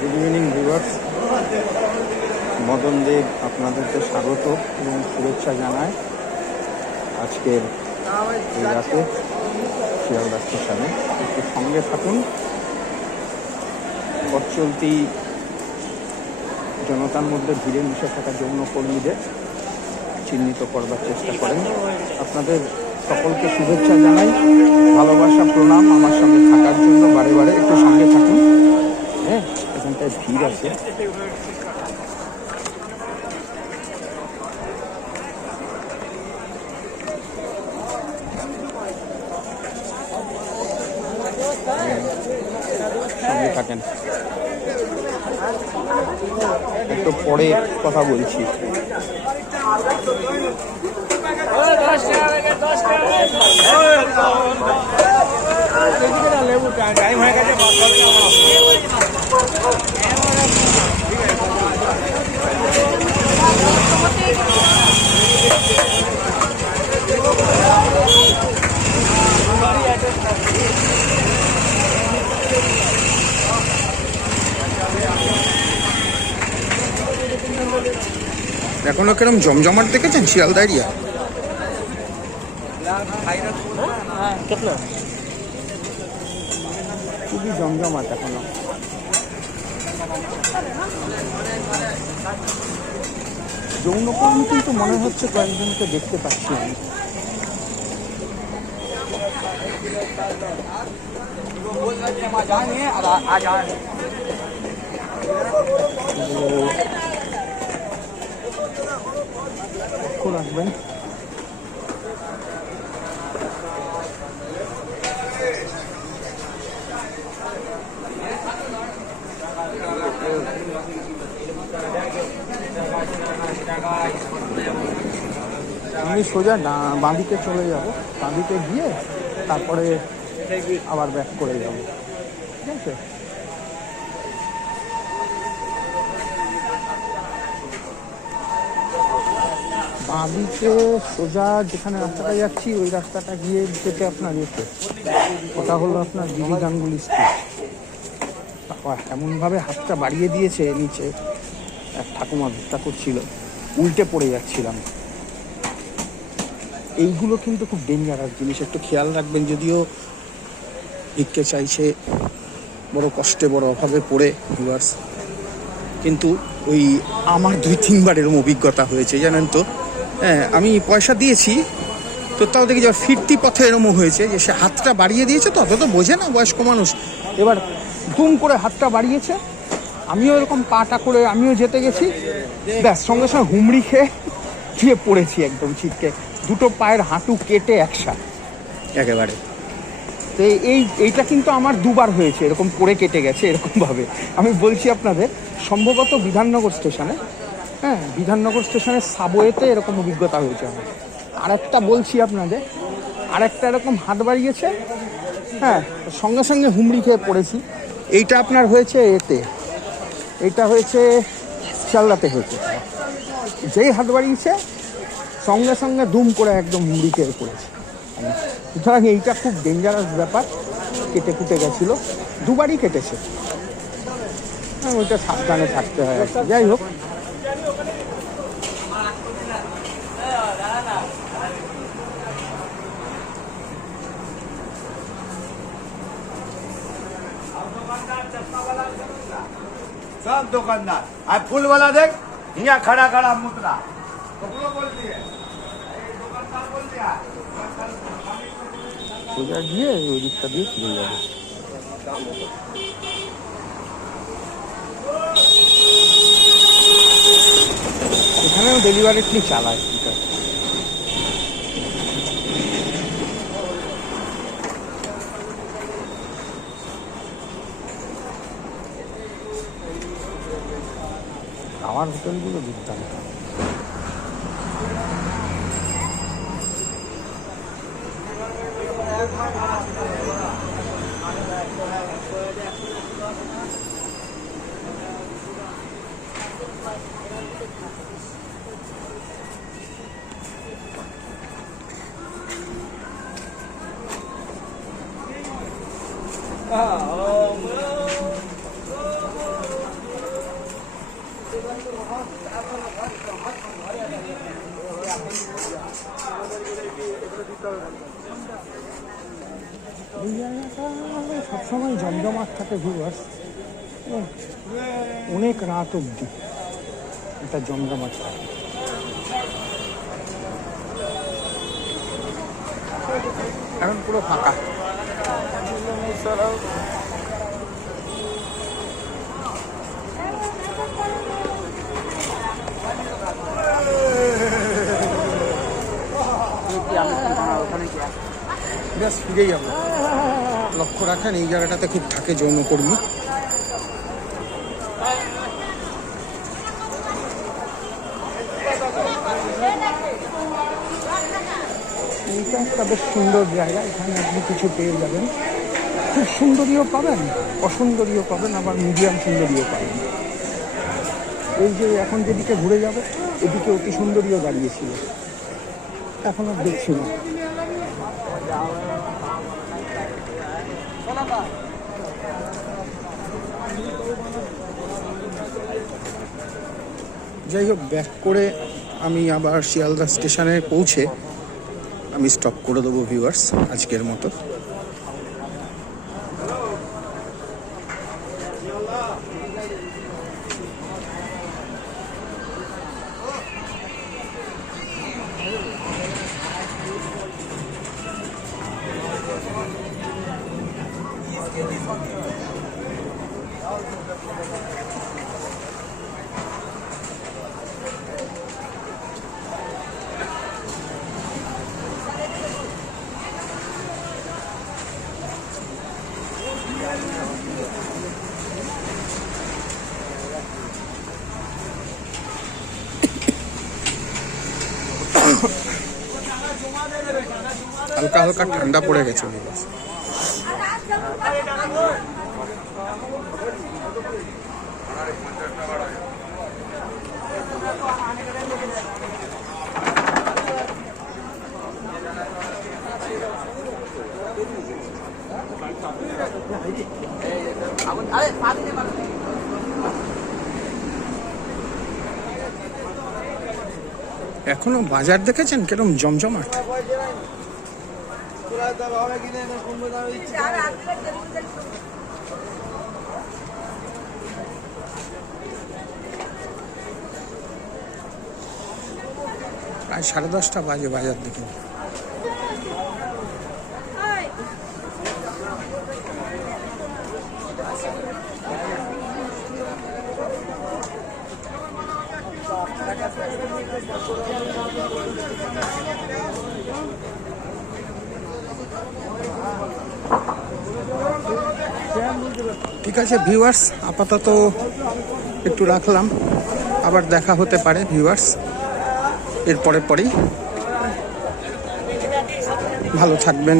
Good evening viewers, Madan দেব আপনাদেরকে স্বাগত এবং শুভেচ্ছা জানায় আজকের এই রাতে শিয়ালদা স্টেশনে। একটু সঙ্গে থাকুন, পথ চলতি জনতার মধ্যে ভিড়ে মিশে থাকা যৌনকর্মীদের চিহ্নিত করবার চেষ্টা করেন। আপনাদের সকলকে শুভেচ্ছা জানাই, ভালোবাসা, প্রণাম আমার সঙ্গে থাকার জন্য। বারে বারে একটু সঙ্গে থাকুন। হ্যাঁ, এখানটায় ভিড় আছে। সঙ্গে থাকেন, একটু পরে কথা বলছি। টাইম হয়ে গেছে। এখনো কিরম জমজমাট দেখেছেন শিয়ালদা এরিয়া? খুবই জমজমাট এখনো। যৌনকর্মী কিন্তু মনে হচ্ছে কয়েকজনকে দেখতে পাচ্ছি আমি। রাখবেন আমি সোজা বাঁদিকে চলে যাব, বাঁদিকে গিয়ে তারপরে আবার ব্যাক করে যাব। ঠিক আছে, বাঁদিকে সোজা যেখানে রাস্তাটা যাচ্ছি ওই রাস্তাটা গিয়ে যেতে আপনার যেতে, ওটা হলো আপনার দিদি গাঙ্গুলি স্ট্রিট। এমনভাবে হাতটা বাড়িয়ে দিয়েছে নিচে, এক ঠাকুমা ভিক্ষা করছিল, উল্টে পড়ে যাচ্ছিলাম। এইগুলো কিন্তু খুব ডেঞ্জারাস জিনিস, একটু খেয়াল রাখবেন। যদিও ভিক্ষে চাইছে বড় কষ্টে, বড় অভাবে পড়ে ভিউয়ার্স, কিন্তু ওই আমার 2-3বার এরকম অভিজ্ঞতা হয়েছে জানেন তো। হ্যাঁ, আমি পয়সা দিয়েছি তো তাও দেখি যে ফিরতি পথে এরকমও হয়েছে যে সে হাতটা বাড়িয়ে দিয়েছে, তো অত তো বোঝে না বয়স্ক মানুষ, এবার দুম করে হাতটা বাড়িয়েছে, আমিও এরকম পাটা করে আমিও যেতে গেছি, ব্যাস সঙ্গে সঙ্গে হুমড়ি খেয়ে গিয়ে পড়েছি একদম ছিটকে, দুটো পায়ের হাঁটু কেটে একসাথে একেবারে। তো এইটা কিন্তু আমার 2বার হয়েছে এরকম পড়ে কেটে গেছে এরকমভাবে। আমি বলছি আপনাদের, সম্ভবত বিধাননগর স্টেশনে, হ্যাঁ বিধাননগর স্টেশনের সাবওয়েতে এরকম অভিজ্ঞতা হয়েছে আমার। আরেকটা বলছি আপনাদের, আরেকটা এরকম হাত বাড়িয়েছে, হ্যাঁ সঙ্গে সঙ্গে হুমড়ি খেয়ে পড়েছি। এইটা আপনার হয়েছে এতে, এইটা হয়েছে শিয়ালদাতে হয়েছে। যেই হাত বাড়িয়েছে সঙ্গে সঙ্গে দুম করে একদম হুমড়ি খেয়ে পড়েছে। সুতরাং এইটা খুব ডেঞ্জারাস ব্যাপার। কেটে কুটে গেছিলো, 2বারই কেটেছে। ওইটা সাবধানে থাকতে হয়। যাই হোক, सब दुकानदार आज फूल वाला देख यहाँ खड़ा खड़ा मुद्रा तो बोल दिए दुकानदार बोल दिया সোজা গিয়ে ওই দিকটা দিয়ে ফিরে যাবে। এখানেও ডেলিভারিটি চালায় এটা। আমার হোটেলগুলো দুর্দান্ত। এই জায়গাটা সবসময় জমজমাট থাকে ভিউয়ার্স, অনেক রাত অবধি এটা জমজমাট থাকে। এখন পুরো ফাঁকা। ব্যাস ফিরে যাবো। লক্ষ্য রাখেন এই জায়গাটাতে খুব থাকে যৌনকর্মী। এইটা একটা বেশ সুন্দর জায়গা, এখানে আপনি কিছু পেয়ে যাবেন, খুব সুন্দরীও পাবেন, অসুন্দরীও পাবেন, আবার মিডিয়াম সুন্দরীও পাবেন। এই যে এখন যেদিকে ঘুরে যাবে এদিকে অতি সুন্দরীও দাঁড়িয়েছিল, এখন আর দেখছি না। যাই হোক, ব্যাক করে আমি আবার শিয়ালদা স্টেশনে পৌঁছে আমি স্টপ করে দেবো ভিউয়ার্স আজকের মতো। হালকা হালকা ঠান্ডা পড়ে গেছে ভিউয়ার্স। এখনো বাজার দেখেছেন কিরকম জমজমাট। প্রায় 10:30 বাজে বাজার দেখে। ঠিক আছে ভিউয়ার্স, আপাতত একটু রাখলাম, আবার দেখা হতে পারে ভিউয়ার্স এর পরেই। ভালো থাকবেন।